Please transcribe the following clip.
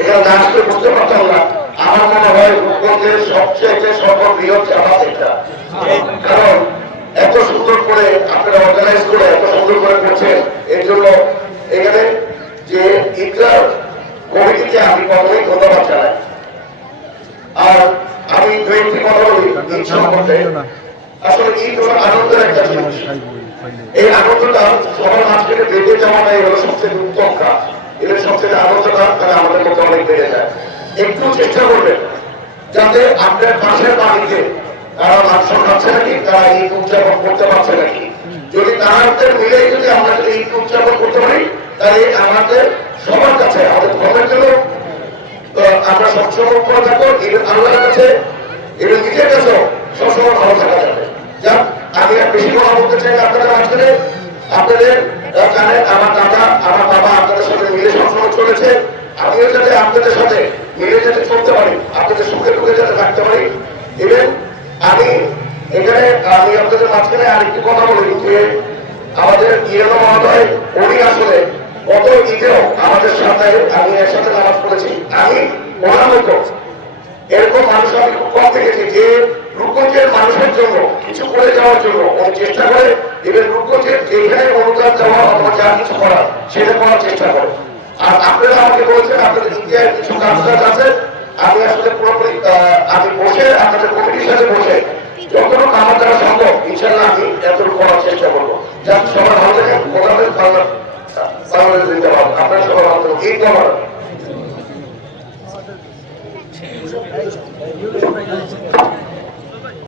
এখানে না আসলে বুঝতে পারতাম না। আমার মনে হয় রূপগঞ্জের সবচেয়ে সর্ববৃহৎ জামাত এটা, কারণ এত সুন্দর করে আপনারা অর্গানাইজ করে এত সুন্দর করে করছেন। এর জন্য এখানে যে ঈদগাহ কমিটিকে আমি প্রথমেই ধন্যবাদ জানাই। আর আমি দু একটি কথা বলি ঈদ সম্পর্কে। আসলে ঈদ হলো আনন্দের একটা জিনিস। এই আনন্দটা সবার মাঝখানে বেঁধে যাওয়াটাই হলো সবচেয়ে উত্তম কাজ। এর সবচেয়ে আনন্দটা তাহলে আমাদের মধ্যে অনেক বেড়ে যায়। একটু চেষ্টা করবেন যাতে আপনার পাশের বাড়িতে তারা মাংস খাচ্ছে নাকি, তারা ঈদ উদযাপন করতে পারছে নাকি। যদি তাদের মিলে যদি আমরা যদি ঈদ উদযাপন করতে পারি, তাহলে আমাদের সবার কাছে আমাদের ধর্মের জন্য আমরা সবসময় করে থাকবো, এবং আল্লাহর কাছে এবং নিজের কাছেও সবসময় ভালো থাকা যাবে। যাক, আমি আর বেশি কথা বলতে চাই আপনাদের মাঝখানে। আপনাদের জানেন আমার দাদা আমার বাবা আপনাদের সাথে মিলে সবসময় চলেছে। আমিও যাতে আপনাদের সাথে মিলে যাতে চলতে পারি, আপনাদের সুখে দুঃখে যাতে থাকতে পারি। এবং আমি এখানে আমি আপনাদের মাঝখানে আরেকটি কথা বলি যে আমাদের ইরানো মহোদয় উনি আসলে গত ঈদেও আমাদের সাথে আমি একসাথে নামাজ পড়েছি। আমি ওনার মতো এরকম মানুষ আমি খুব কম দেখেছি যে রূপগঞ্জের মানুষের জন্য কিছু করে যাওয়ার জন্য উনি চেষ্টা করে, এবং রূপগঞ্জের যেখানে অনুদান দেওয়া অথবা যা কিছু করার সেটা করার চেষ্টা করে। আর আপনারা আমাকে বলেছেন আপনাদের ইন্ডিয়ার কিছু কাজ আছে। আমি আসলে পুরোপুরি আমি বসে আপনাদের কমিটির সাথে বসে যতটুকু আমার দ্বারা সম্ভব ইনশাল্লাহ আমি এতটুকু করার চেষ্টা করবো। যাক, সবার